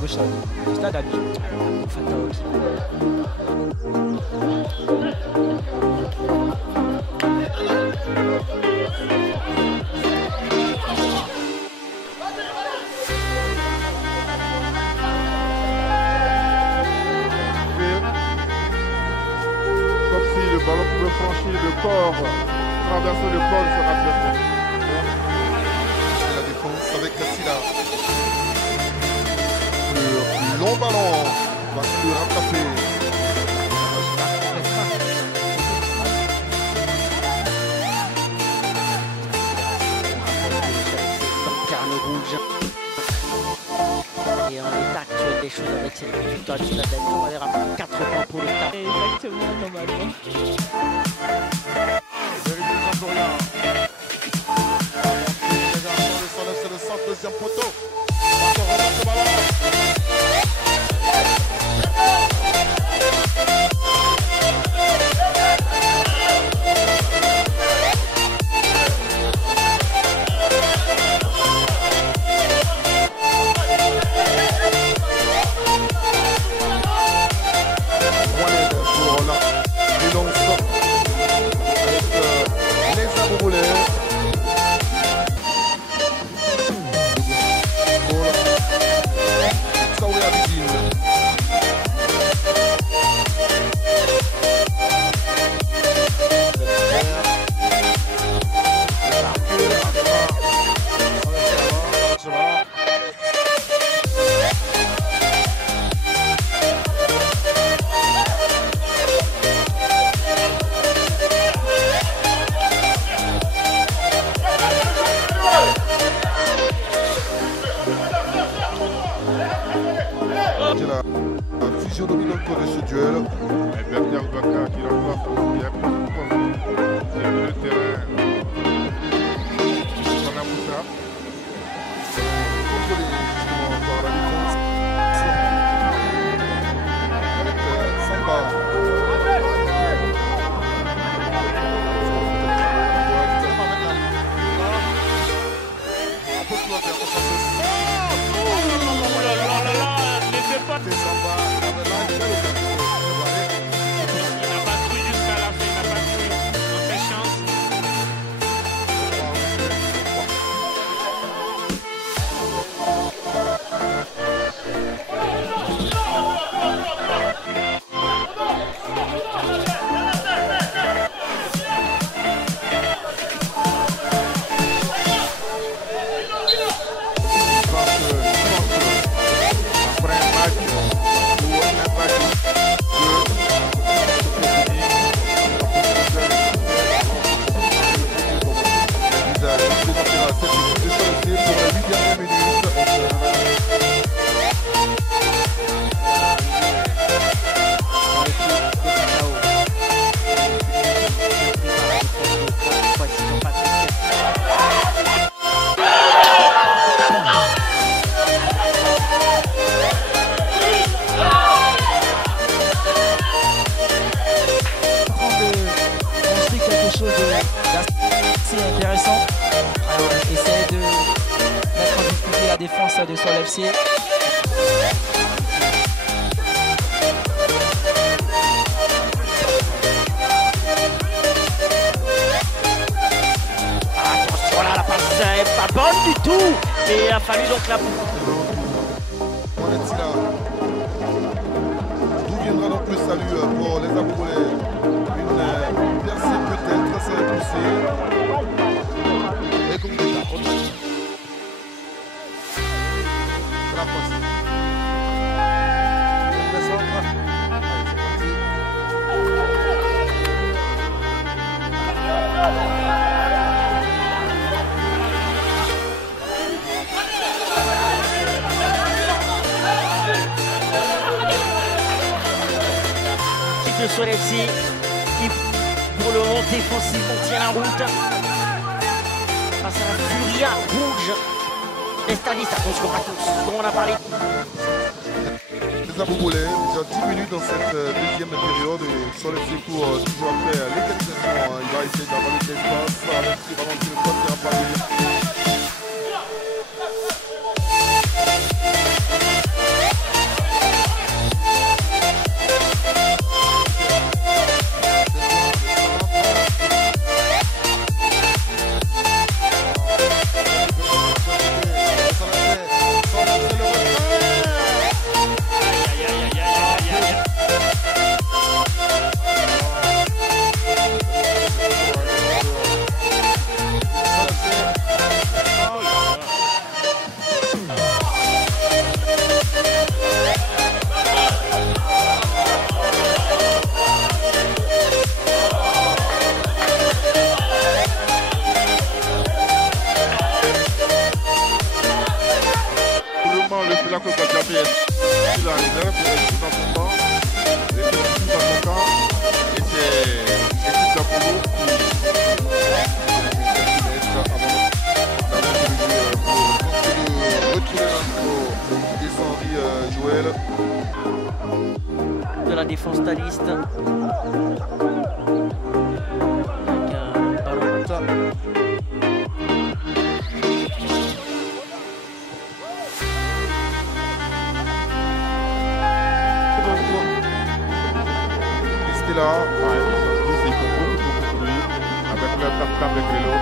gauche du stade Abidjan. Fatao qui... Comme si le ballon pouvait franchir le corps, traverser le corps de son adversaire. La défense avec Kassila. Le long ballon va se rattraper. Lanterne rouge. Et en l'état actuel des choses avec cette victoire du Stade d'Abidjan, on va dire à 4 points pour le Stade. Exactement, normalement. C'est le centre, deuxième poteau. On remonte le ballon. La physionomie de ce duel. Et Bernier Baka qui remporte bien plus de le terrain. On a Moussa. Contrôlé justement par la défense. Avec Samba. C'est intéressant. Alors, on essaie de mettre en difficulté la défense de Sol FC. Attention là, la passe n'est pas bonne du tout. Et il a fallu donc la... D'où viendra donc le salut pour les Aboulés? Une percée peut-être, ça va pousser. Et comme ça, la passe. De Sol FC qui pour le moment défensivement tient la route face à la Furia rouge des stadistes. Attention à tous, dont on a parlé. Les Aboulés, déjà 10 minutes dans cette deuxième période et Sol FC court toujours après l'égalisation. Il va essayer d'avoir l'espace avec ses ballons qui ne peuvent pas parler. la défense taliste. Avec un ballon. Restez là. Ouais, ils sont tous, ils font beaucoup de bruit avec leur tap-tap de vélo.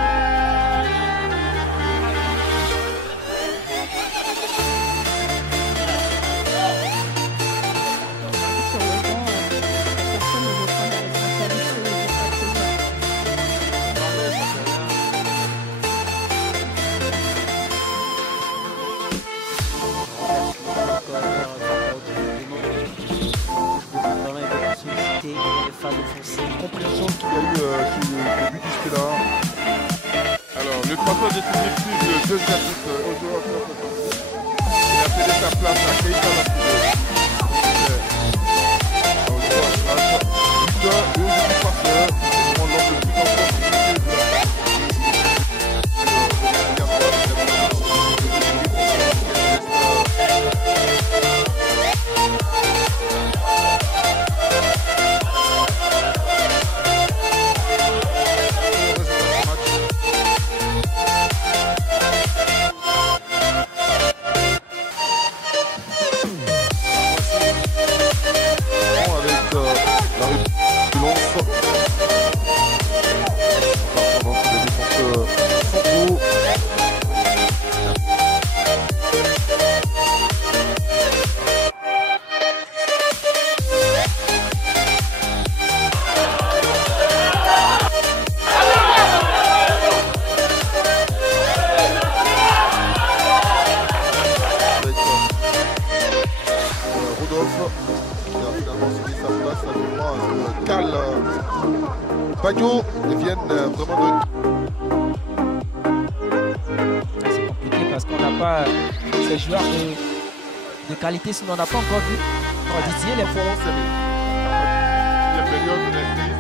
Sur le banc, personne ne veut prendre la responsabilité de Sollicité dans les phases offensives. Compréhension qu'il y a eu sur le début du Stella. Alors, le passeur décisif de deux arbitres au joueur. Il a cédé sa place à Keita Lapidé. Au joueur Alpha. Buteur et aujourd'hui passeur. On l'a le plus important. Baggio deviennent vraiment C'est compliqué parce qu'on n'a pas ces joueurs de qualité, sinon on n'a pas encore vu. Didier, les font serré. Les périodes de l'intérim,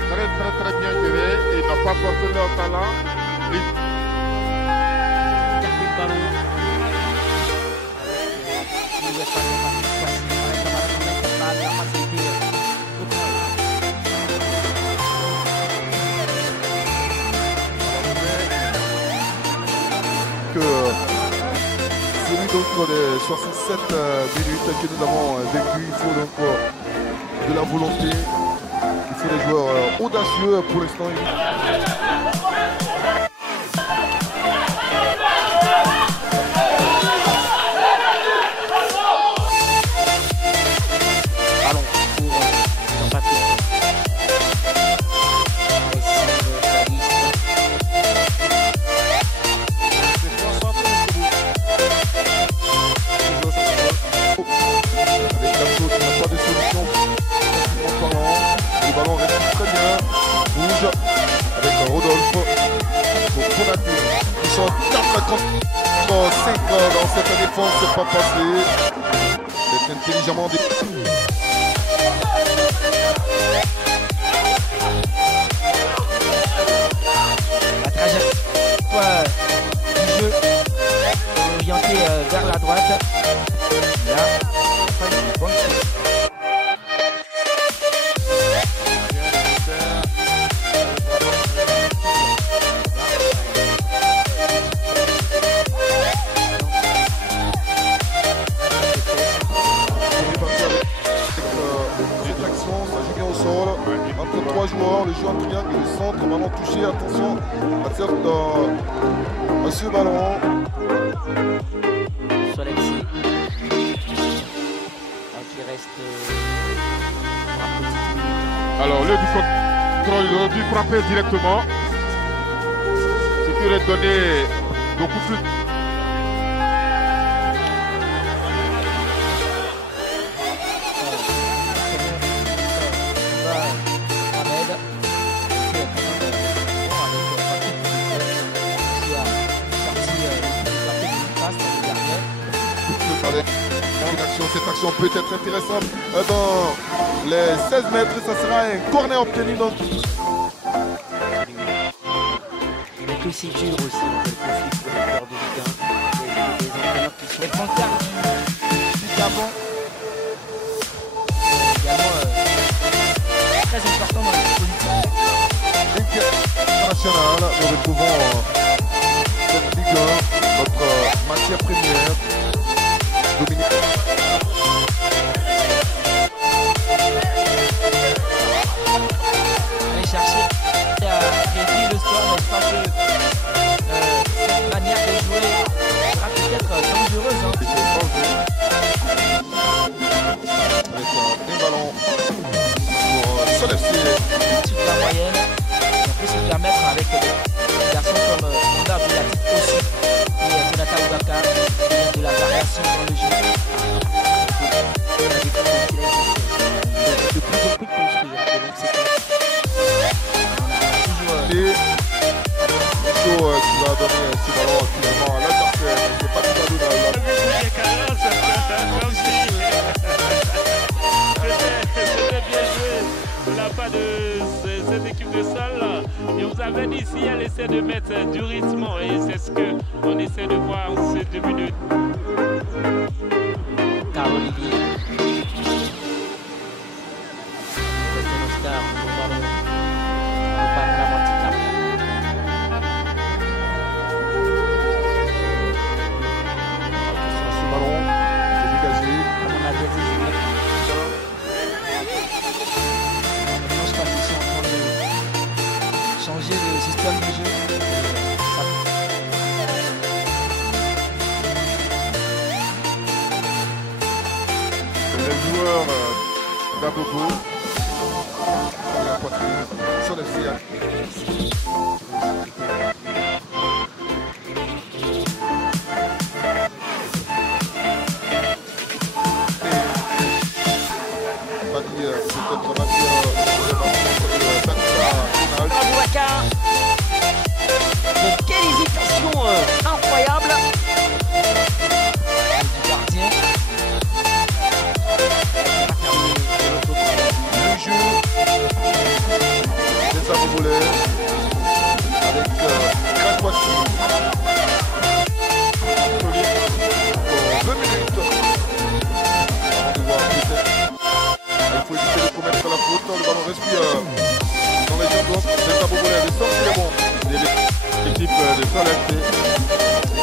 c'est très bien géré et ils n'ont pas porté leur talent. Garder le ballon. Que celui donc des 67 minutes que nous avons vécu, il faut donc de la volonté, il faut des joueurs audacieux pour l'instant. Avec Rodolphe pour Konaté. Ils sont 4 contre 5 dans cette défense, c'est pas passé. C'est intelligemment La trajectoire du jeu orienté vers la droite. Là, pas une bonne chose. Entre 3 joueurs, le jeu en triangle et le centre, ballon touché, attention, atteinte à ce ballon. Solexi. Qui reste un petit minute. Alors, lieu du contrôle, il aurait dû frapper directement. Ce qui aurait donné beaucoup plus. Cette action peut être intéressante dans les 16 mètres, ça sera un corner obtenu donc. Mais que c'est dur aussi dans le conflit pour les joueurs de Ligue 1. Les entraîneurs qui sont les pancartes juste avant. très important dans le politique. International, nous retrouvons cette Ligue 1, notre matière première, Dominique. Aller chercher à réduire le score, n'est-ce pas que cette manière de jouer sera peut-être dangereuse. Hein. Avec un ballon pour Sol FC. Sur la moyenne, on peut se permettre avec des garçons comme Honda Boulatif aussi et Jonathan Oubaka, de la variation dans le jeu. De plus en plus construit, donc c'est clair. Et Chaud qui va donner ce ballon finalement à l'adversaire. C'est pas tout à donner C'était bien joué de la part de cette équipe de salle. Et vous avez dit si elle essaie de mettre du rythme, et c'est ce qu'on essaie de voir en ce début de... Carl Olivier. C'est le star, ce ballon, c'est dégagé. comme on a déjà dit, Je pense qu'ils sont en train de changer le système de jeu. Les joueurs d'Abobo, la poitrine, Sol FC. Peut-être Boubacar. Quelle hésitation incroyable. Du gardien. le jeu des Abobolais avec Krakowski. Pour 2 minutes. On va voir peut-être. Il faut éviter de commettre la faute. Le ballon respire dans les jambes des Abobolais. Les sorties, c'est bon. L'équipe de Sol FC